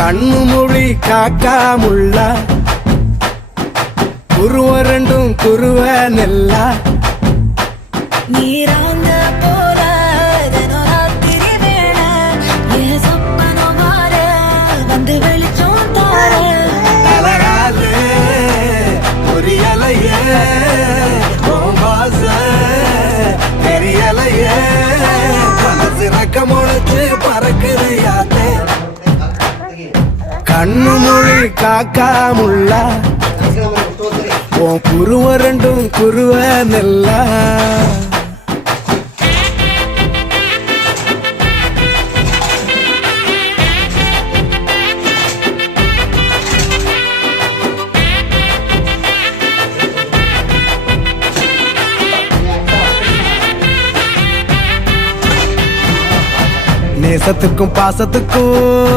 கண்ணு மொழி காக்காமுள்ள குருவ ரெண்டும் குருவ நெல்லா நீராங்க போல ராத்திரி வேளை என் சொப்பனம் மாற வந்து வெளிச்சம் தார அழகாலே புரியலையே தெரியலையே மனசு ரக்க முளைச்சு பறக்குறியாத்தே கண்ணு மொழி காக்காமுள்ள உன் குருவ ரெண்டும் குருவ நெல்லா நேசத்துக்கும் பாசத்துக்கும்